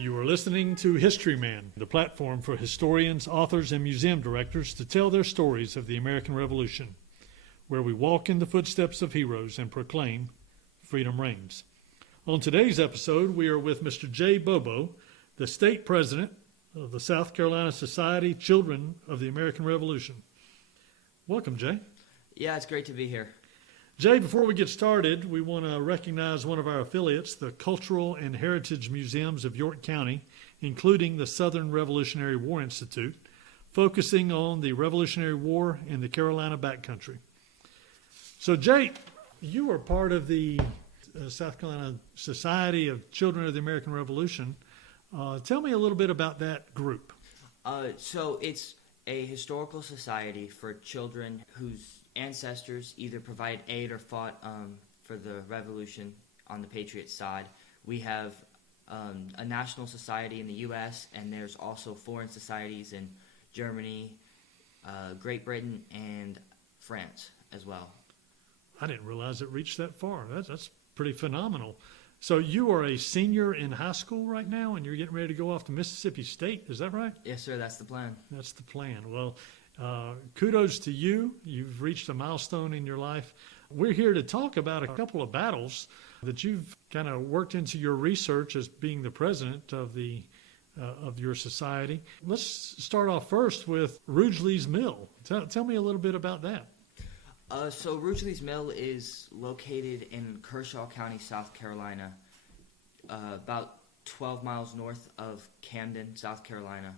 You are listening to Historyman, the platform for historians, authors, and museum directors to tell their stories of the American Revolution, where we walk in the footsteps of heroes and proclaim freedom reigns. On today's episode, we are with Mr. J Bobo, the state president of the South Carolina Society Children of the American Revolution. Welcome, Jay. Yeah, it's great to be here. Jay, before we get started, we want to recognize one of our affiliates, the Cultural and Heritage Museums of York County, including the Southern Revolutionary War Institute, focusing on the Revolutionary War in the Carolina backcountry. So, Jay, you are part of the South Carolina Society of Children of the American Revolution. Tell me a little bit about that group. So it's a historical society for children whose ancestors either provided aid or fought for the revolution on the Patriot side. We have a national society in the U.S., and there's also foreign societies in Germany, Great Britain, and France as well. I didn't realize it reached that far. That's pretty phenomenal. So you are a senior in high school right now, and you're getting ready to go off to Mississippi State. Is that right? Yes, sir. That's the plan. That's the plan. Well, kudos to you. You've reached a milestone in your life. We're here to talk about a couple of battles that you've kind of worked into your research as being the president of your society. Let's start off first with Rugeley's Mill. Tell me a little bit about that. So Rugeley's Mill is located in Kershaw County, South Carolina, about 12 miles north of Camden, South Carolina,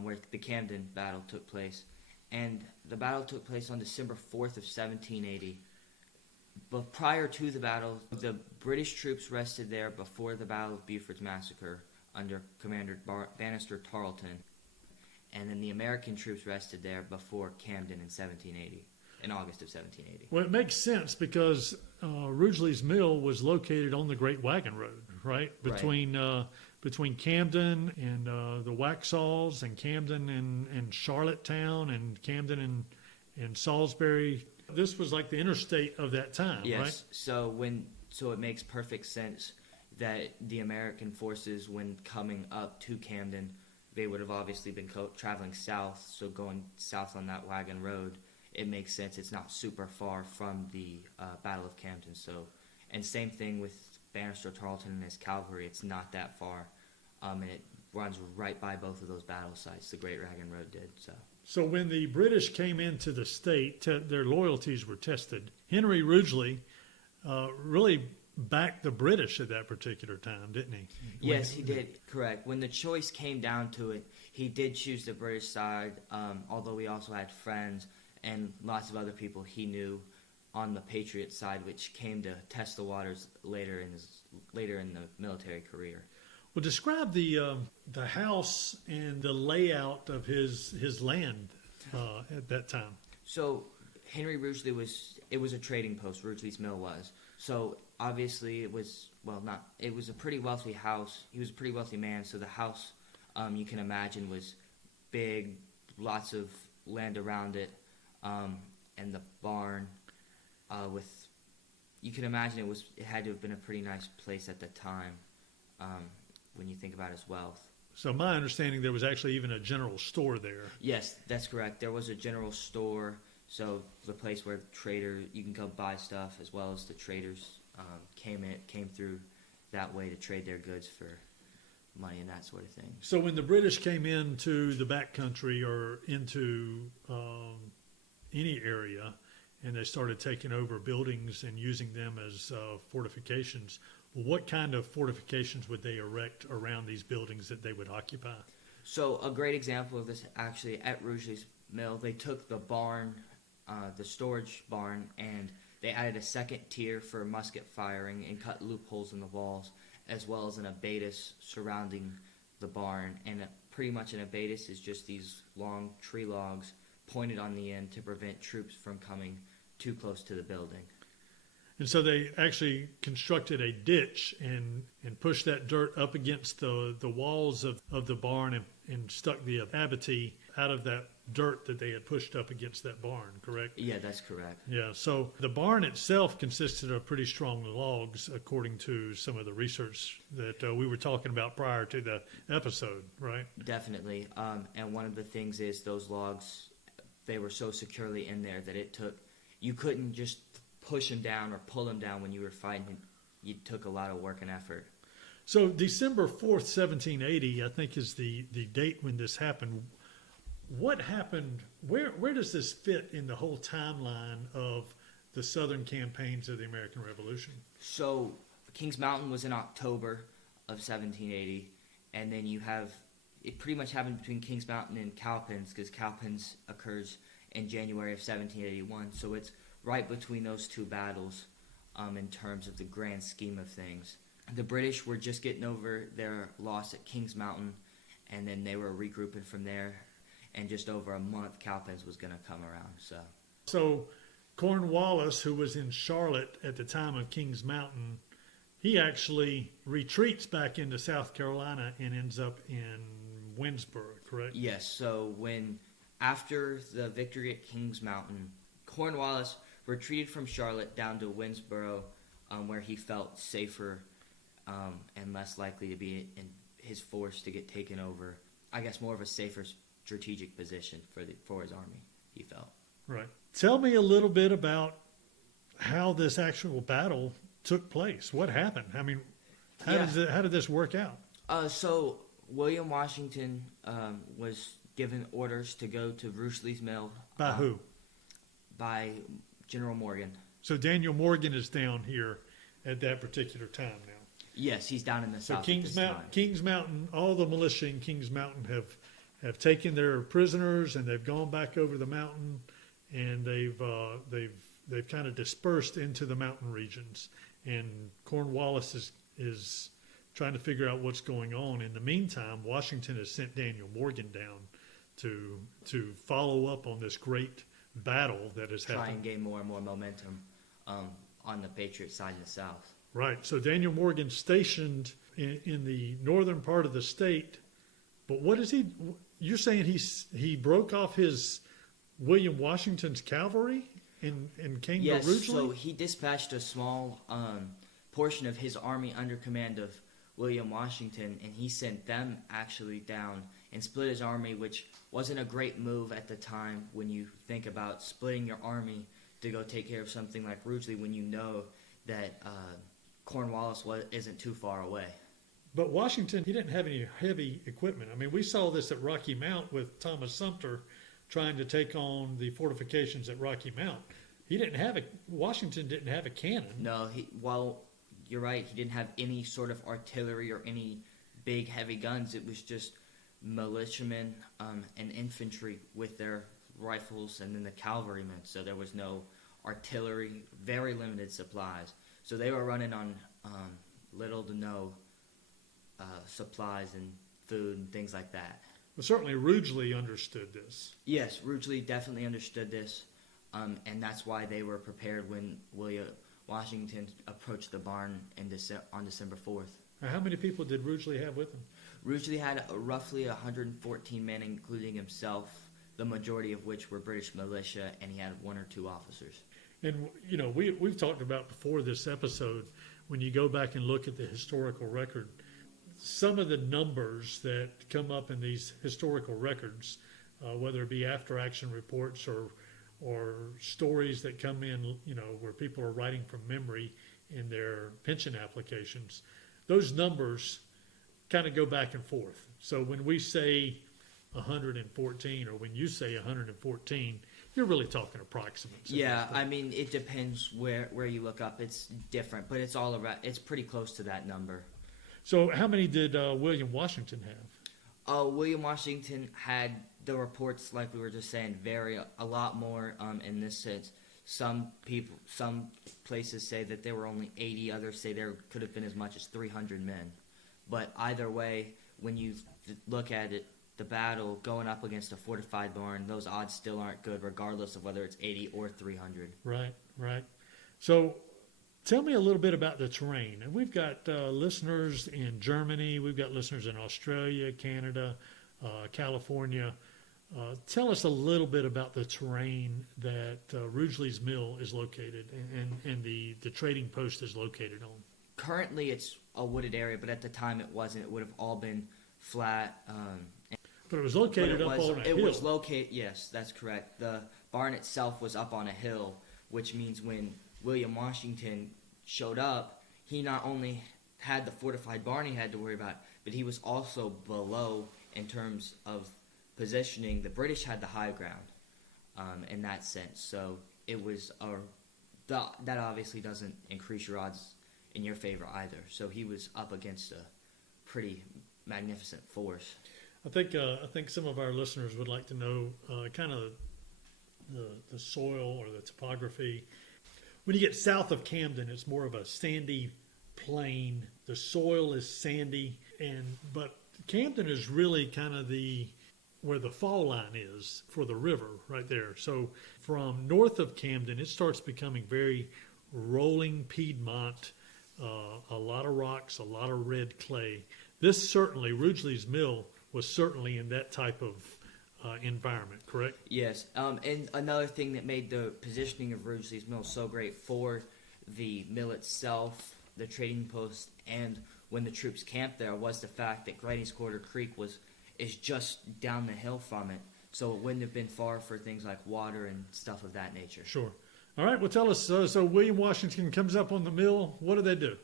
where the Camden battle took place. And the battle took place on December 4th of 1780. But prior to the battle, the British troops rested there before the Battle of Beaufort's Massacre under Commander Bannister Tarleton. And then the American troops rested there before Camden in 1780. In August of 1780. Well, it makes sense because Rugeley's Mill was located on the Great Wagon Road, right? Between Camden and the Waxhaws, and Camden and Charlottetown, and Camden and Salisbury. This was like the interstate of that time, yes. Right? So it makes perfect sense that the American forces, when coming up to Camden, they would have obviously been traveling south. So going south on that wagon road, it makes sense. It's not super far from the Battle of Camden. And same thing with Bannister Tarleton and his cavalry. It's not that far, and it runs right by both of those battle sites. The Great Wagon Road did. So when the British came into the state, their loyalties were tested. Henry Rugeley really backed the British at that particular time, didn't he? Yes, he did. Correct. When the choice came down to it, he did choose the British side. Although he also had friends and lots of other people he knew on the Patriot side, which came to test the waters later in the military career. Well, describe the house and the layout of his land at that time. So Henry Rugeley was a trading post. Rugeley's Mill was. So obviously it was a pretty wealthy house. He was a pretty wealthy man. So the house, you can imagine, was big, lots of land around it. And the barn, you can imagine it had to have been a pretty nice place at the time, when you think about his wealth. So my understanding, there was actually even a general store there. Yes, that's correct. There was a general store, so the place where you can go buy stuff, as well as the traders came through that way to trade their goods for money and that sort of thing. So when the British came into the backcountry or into any area, and they started taking over buildings and using them as fortifications, what kind of fortifications would they erect around these buildings that they would occupy? So a great example of this, actually, at Rugeley's Mill, they took the barn, the storage barn, and they added a second tier for musket firing and cut loopholes in the walls, as well as an abatis surrounding the barn. And pretty much an abatis is just these long tree logs pointed on the end to prevent troops from coming too close to the building. And so they actually constructed a ditch and pushed that dirt up against the walls of the barn and stuck the abattis out of that dirt that they had pushed up against that barn, correct? Yeah, that's correct. Yeah, so the barn itself consisted of pretty strong logs, according to some of the research that we were talking about prior to the episode, right? Definitely. And one of the things is those logs, they were so securely in there that you couldn't just push them down or pull them down when you were fighting. It took a lot of work and effort. So December 4th, 1780, I think is the date when this happened. What happened? Where does this fit in the whole timeline of the Southern campaigns of the American Revolution? So Kings Mountain was in October of 1780, and then it pretty much happened between Kings Mountain and Cowpens, because Cowpens occurs in January of 1781. So it's right between those two battles in terms of the grand scheme of things. The British were just getting over their loss at Kings Mountain, and then they were regrouping from there. And just over a month, Cowpens was going to come around. So Cornwallis, who was in Charlotte at the time of Kings Mountain, he actually retreats back into South Carolina and ends up in Winsboro, correct? Yes. So after the victory at Kings Mountain, Cornwallis retreated from Charlotte down to Winsboro, where he felt safer and less likely to be in his force to get taken over. I guess more of a safer strategic position for his army, he felt. Right. Tell me a little bit about how this actual battle took place. What happened? I mean, how did this work out? So William Washington was given orders to go to Rugeley's Mill. By who? By General Morgan. So Daniel Morgan is down here at that particular time now. Yes, he's down in the south. So Kings Mountain, all the militia in Kings Mountain have taken their prisoners and they've gone back over the mountain, and they've kind of dispersed into the mountain regions. And Cornwallis is trying to figure out what's going on. In the meantime, Washington has sent Daniel Morgan down to follow up on this great battle that has happened. Try and gain more and more momentum on the Patriot side in the south. Right. So Daniel Morgan stationed in the northern part of the state. But what is he? You're saying he broke off his William Washington's cavalry and came to Rugeley? Yes, so he dispatched a small portion of his army under command of William Washington, and he sent them actually down and split his army, which wasn't a great move at the time when you think about splitting your army to go take care of something like Rugeley when you know that Cornwallis isn't too far away. But Washington, he didn't have any heavy equipment. I mean, we saw this at Rocky Mount with Thomas Sumter trying to take on the fortifications at Rocky Mount. Washington didn't have a cannon. No, while you're right, he didn't have any sort of artillery or any big heavy guns. It was just militiamen and infantry with their rifles, and then the cavalrymen. So there was no artillery, very limited supplies. So they were running on little to no supplies and food and things like that. Well, certainly Rugeley understood this. Yes, Rugeley definitely understood this, and that's why they were prepared when William Washington approached the barn on December 4th. Now, how many people did Rugeley have with him? Rugeley had roughly 114 men, including himself, the majority of which were British militia, and he had one or two officers. And, you know, we've talked about before this episode, when you go back and look at the historical record, some of the numbers that come up in these historical records, whether it be after-action reports or stories that come in, you know, where people are writing from memory in their pension applications, those numbers kind of go back and forth. So when we say 114, or when you say 114, you're really talking approximates. Yeah, I mean, it depends where you look up. It's different, but it's pretty close to that number. So how many did William Washington have? William Washington had, the reports, like we were just saying, vary a lot more in this sense. Some places say that there were only 80, others say there could have been as much as 300 men. But either way, when you look at it, the battle going up against a fortified barn, those odds still aren't good, regardless of whether it's 80 or 300. Right. So tell me a little bit about the terrain. And we've got listeners in Germany, we've got listeners in Australia, Canada, California. Tell us a little bit about the terrain that Rugeley's Mill is located and the trading post is located on. Currently, it's a wooded area, but at the time it wasn't. It would have all been flat. But it was located up on a hill. It was located, yes, that's correct. The barn itself was up on a hill, which means when William Washington showed up, he not only had the fortified barn he had to worry about, but he was also below in terms of positioning. The British had the high ground in that sense. So it was that obviously doesn't increase your odds in your favor either. So he was up against a pretty magnificent force. I think some of our listeners would like to know kind of the soil or the topography. When you get south of Camden, it's more of a sandy plain. The soil is sandy, but Camden is really kind of where the fall line is for the river right there. So from north of Camden, it starts becoming very rolling Piedmont, a lot of rocks, a lot of red clay. This certainly, Rugeley's Mill, was certainly in that type of environment, correct? Yes, and another thing that made the positioning of Rugeley's Mill so great for the mill itself, the trading post, and when the troops camped there was the fact that Grady's Quarter Creek is just down the hill from it, so it wouldn't have been far for things like water and stuff of that nature. Sure. All right, well, tell us, so William Washington comes up on the mill. What do they do?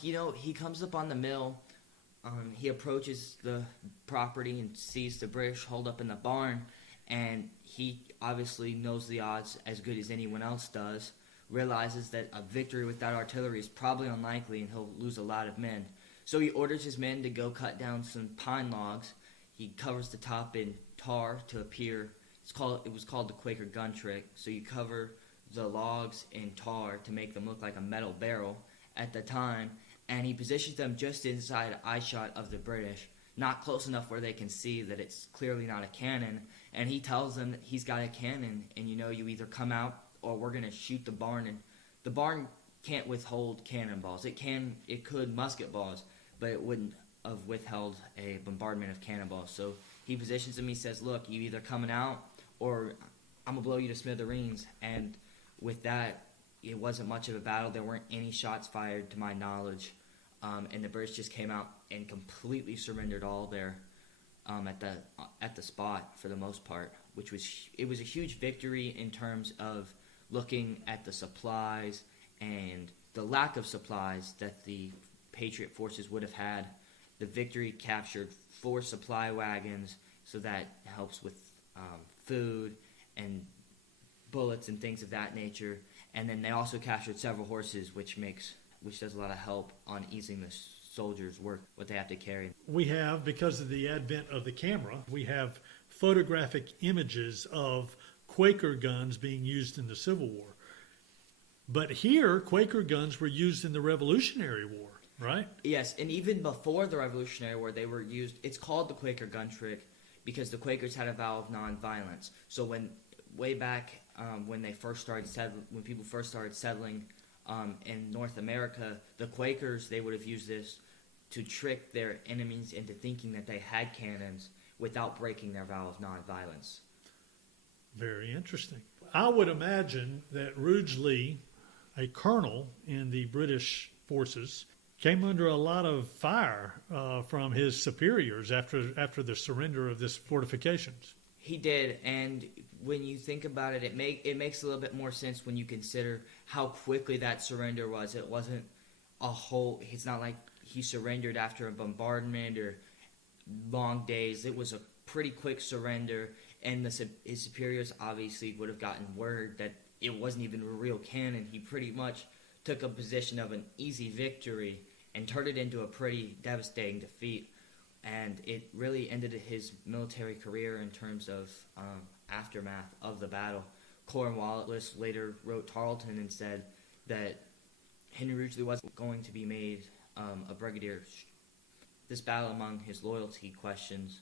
He comes up on the mill. He approaches the property and sees the British holed up in the barn, and he obviously knows the odds as good as anyone else does, realizes that a victory without artillery is probably unlikely and he'll lose a lot of men. So he orders his men to go cut down some pine logs. He covers the top in tar to appear. It was called the Quaker gun trick. So you cover the logs in tar to make them look like a metal barrel at the time, and he positions them just inside eyeshot of the British, not close enough where they can see that it's clearly not a cannon, and he tells them that he's got a cannon, and you either come out or we're going to shoot the barn. And the barn can't withhold cannonballs. It could musket balls, but it wouldn't have withheld a bombardment of cannonballs. So he positions them. He says, look, you either coming out or I'm going to blow you to smithereens. And with that, it wasn't much of a battle. There weren't any shots fired to my knowledge. And the British just came out and completely surrendered all there at the spot for the most part, which was a huge victory in terms of looking at the supplies and the lack of supplies that the Patriot forces would have had. The victory captured 4 supply wagons, so that helps with food and bullets and things of that nature. And then they also captured several horses, which does a lot of help on easing the soldiers' work, what they have to carry. We have, because of the advent of the camera, we have photographic images of Quaker guns being used in the Civil War. But here, Quaker guns were used in the Revolutionary War, right? Yes, and even before the Revolutionary War, they were used. It's called the Quaker gun trick because the Quakers had a vow of nonviolence. So way back when people first started settling in North America, the Quakers, they would have used this to trick their enemies into thinking that they had cannons without breaking their vow of nonviolence. Very interesting. I would imagine that Rugeley, a colonel in the British forces, came under a lot of fire from his superiors after the surrender of this fortifications. He did, and when you think about it, it makes a little bit more sense when you consider how quickly that surrender was. It wasn't it's not like he surrendered after a bombardment or long days. It was a pretty quick surrender, and his superiors obviously would have gotten word that it wasn't even a real cannon. He pretty much took a position of an easy victory and turned it into a pretty devastating defeat. And it really ended his military career in terms of aftermath of the battle. Cornwallis later wrote Tarleton and said that Henry Rugeley wasn't going to be made a brigadier. This battle among his loyalty questions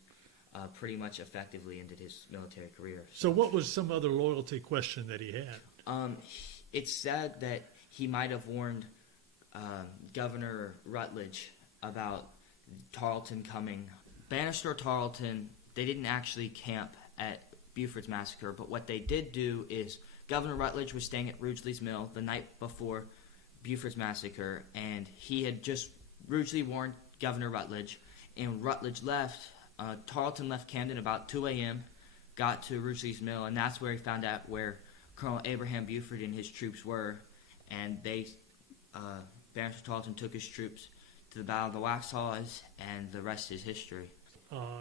pretty much effectively ended his military career. So what was some other loyalty question that he had? It's said that he might have warned Governor Rutledge about Tarleton coming. Bannister or Tarleton, they didn't actually camp at Buford's massacre. But what they did do is Governor Rutledge was staying at Rugeley's Mill the night before Buford's massacre, and he had just Rugeley warned Governor Rutledge, and Rutledge left. Tarleton left Camden about 2 a.m., got to Rugeley's Mill, and that's where he found out where Colonel Abraham Buford and his troops were, and Bannister Tarleton took his troops to the Battle of the Waxhaws, and the rest is history.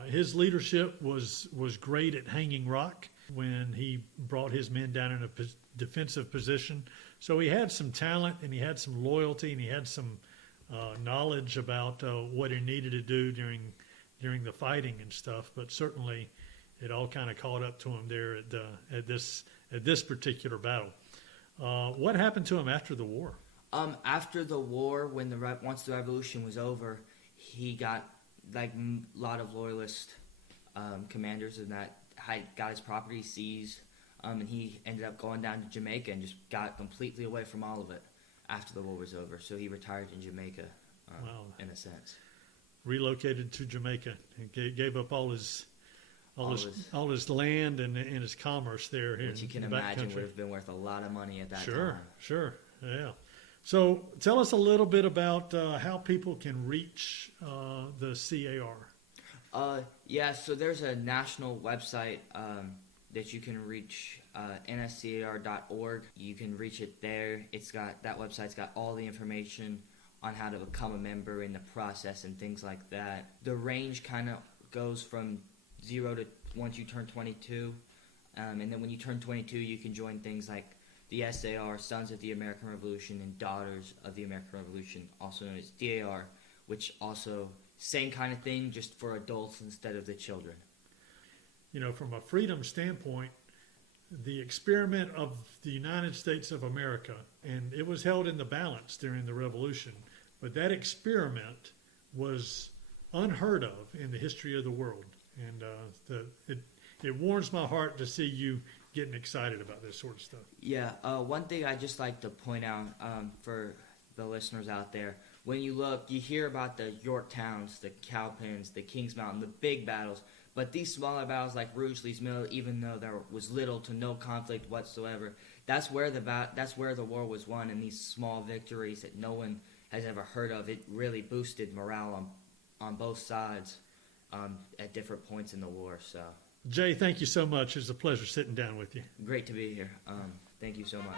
His leadership was great at Hanging Rock when he brought his men down in a defensive position. So he had some talent, and he had some loyalty, and he had some knowledge about what he needed to do during the fighting and stuff. But certainly, it all kind of caught up to him there at this particular battle. What happened to him after the war? After the war, once the revolution was over, he got like a lot of loyalist commanders and that got his property seized, and he ended up going down to Jamaica and just got completely away from all of it after the war was over. So he retired in Jamaica, Wow. in a sense. Relocated to Jamaica and gave up all his land and his commerce there. Which you can imagine would have been worth a lot of money at that time. Sure, yeah. So tell us a little bit about how people can reach the CAR. Yeah, so there's a national website that you can reach, nscar.org. You can reach it there. That website's got all the information on how to become a member and the process and things like that. The range kind of goes from 0 to once you turn 22, and then when you turn 22, you can join things like the SAR, Sons of the American Revolution, and Daughters of the American Revolution, also known as DAR, which also same kind of thing, just for adults instead of the children. You know, from a freedom standpoint, the experiment of the United States of America, and it was held in the balance during the Revolution, but that experiment was unheard of in the history of the world. And it warms my heart to see you getting excited about this sort of stuff. Yeah, one thing I just like to point out for the listeners out there, when you look, you hear about the Yorktowns, the Cowpens, the Kings Mountain, the big battles, but these smaller battles like Rugeley's Mill, even though there was little to no conflict whatsoever, that's where the war was won, and these small victories that no one has ever heard of, it really boosted morale on both sides at different points in the war. So, Jay, thank you so much. It was a pleasure sitting down with you. Great to be here. Thank you so much.